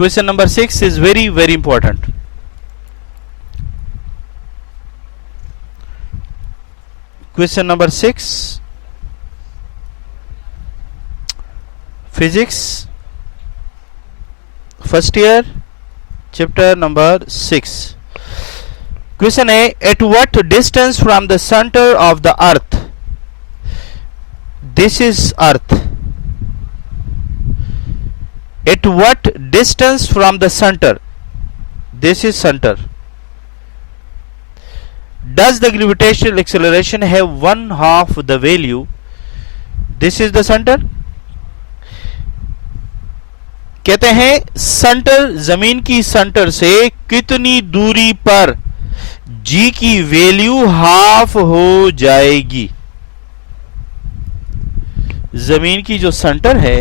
Question number 6 is very, very important. Question number 6, Physics, first year, chapter number 6. Question A, at what distance from the center of the earth? This is earth. At what distance from the center? This is center. Does the gravitational acceleration have one half the value? This is the center. कहते हैं centre, जमीन की centre से कितनी दूरी पर g की value half हो जाएगी? जमीन की जो सेंटर है,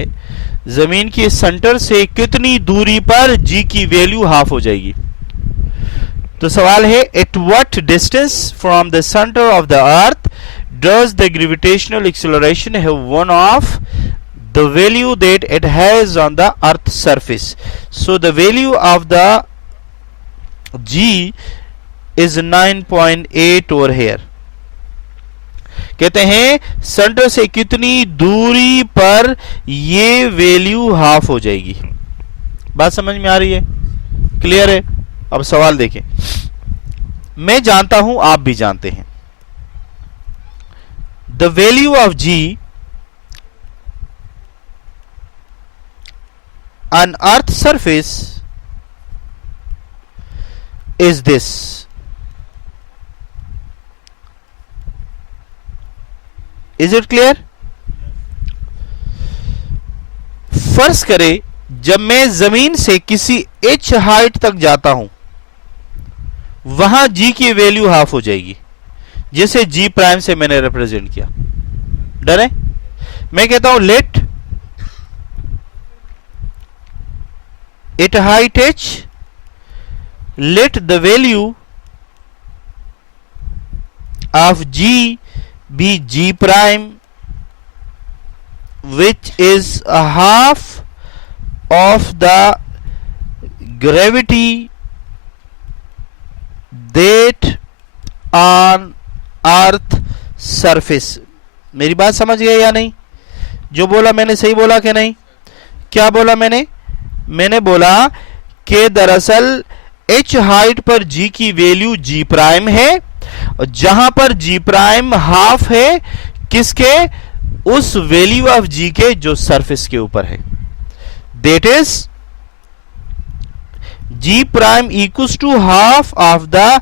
जमीन के सेंटर से कितनी दूरी पर g की वैल्यू हाफ हो जाएगी? तो सवाल है, at what distance from the centre of the earth does the gravitational acceleration have one of the value that it has on the earth surface? So the value of the g is 9.8 over here. कहते हैं centre से कितनी दूरी पर ये value half हो जाएगी? बात समझ में आ रही है? क्लियर है? अब सवाल देखें. मैं जानता हूं, आप भी जानते हैं. The value of g on earth surface is this. Is it clear? फर्ज करें जब मैं जमीन से किसी h हाइट तक जाता हूं, वहां g की वैल्यू हाफ हो जाएगी, जैसे g प्राइम से मैंने रिप्रेजेंट किया. डन है? मैं कहता हूं let at height h, let the value of g be g prime, which is a half of the gravity that on earth surface. मेरी बात समझ गए या नहीं? जो बोला मैंने सही बोला कि नहीं? क्या बोला मैंने? मैंने बोला कि दरअसल h हाइट पर g की वैल्यू g प्राइम है, जहां पर g प्राइम हाफ है किसके? उस वैल्यू ऑफ g के जो सरफेस के ऊपर है. That is g prime equals to half of the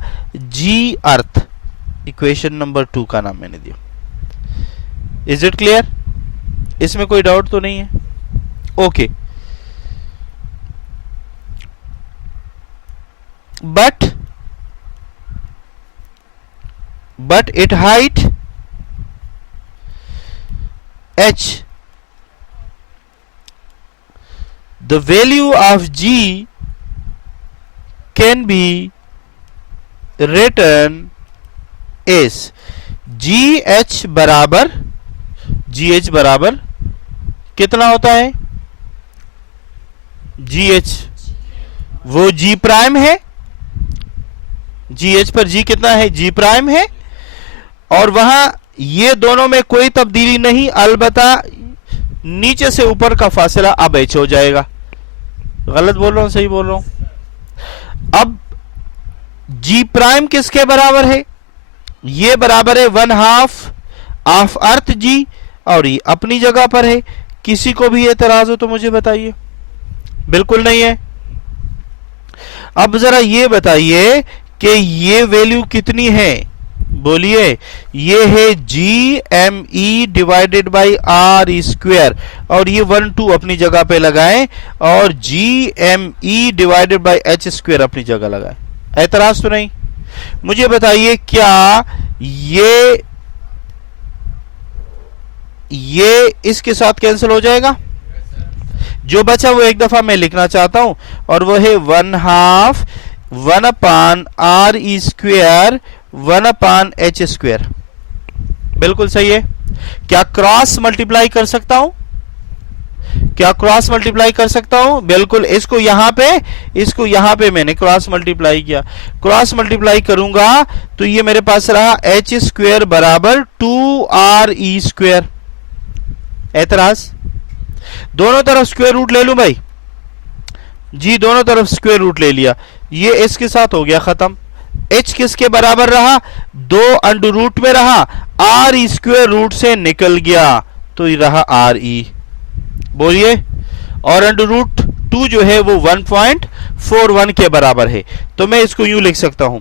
g earth. Equation number 2 का नाम मैंने दिया. Is it clear? इसमें कोई डाउट तो नहीं है? Okay. but at height h, the value of g can be written as gh बराबर कितना होता है? gh वो g प्राइम है, gh पर g कितना है? g प्राइम है, और वहां ये दोनों में कोई तब्दीली नहीं, अलबत्ता नीचे से ऊपर का फासला अब h हो जाएगा. गलत बोल रहा हूं, सही बोल रहा हूं? अब g प्राइम किसके बराबर है? ये बराबर है 1/2 ऑफ अर्थ g, और ये अपनी जगह पर है. किसी को भी एतराज हो तो मुझे बताइए. बिल्कुल नहीं है. अब जरा ये बताइए कि ये वैल्यू कितनी है? बोलिए. ये है GME divided by R square, और ये 1 2 अपनी जगह पे लगाएं, और GME divided by H square अपनी जगह लगाएं. ऐतराज तो नहीं? मुझे बताइए क्या ये इसके साथ कैंसिल हो जाएगा? जो बचा वो एक दफा मैं लिखना चाहता हूं, और वो है 1/2 1/R स्क्वायर 1/H स्क्वायर. बिल्कुल सही है. क्या क्रॉस मल्टीप्लाई कर सकता हूं? क्या क्रॉस मल्टीप्लाई कर सकता हूं? बिल्कुल। इसको यहां पे मैंने क्रॉस मल्टीप्लाई किया। क्रॉस मल्टीप्लाई करूंगा तो ये मेरे पास रहा एच स्क्वेयर बराबर 2RE²। एतराज? दोनों तरफ स्क्वेयर रूट ले लूं भाई? जी, दोनों तरफ स्क्वेयर रूट ले लिया। ये इसके साथ हो गया खत्म। h किसके बराबर रहा? 2 √ में रहा, RE² रूट से निकल गया तो ये रहा RE। बोलिए। और √2 जो है वो 1.41 के बराबर है। तो मैं इसको यूं लिख सकता हूं,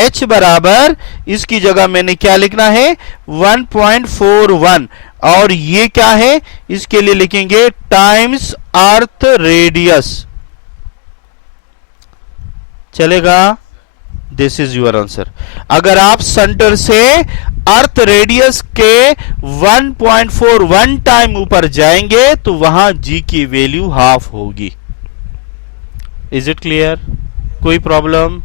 h बराबर, इसकी जगह मैंने क्या लिखना है? 1.41। और ये क्या है? इसके लिए लिखेंगे टाइम्स अर्थ रेडियस। चलेगा? This is your answer. अगर आप सेंटर से अर्थ रेडियस के 1.41 टाइम ऊपर जाएंगे तो वहां g की वैल्यू हाफ होगी। Is it clear? कोई प्रॉब्लम?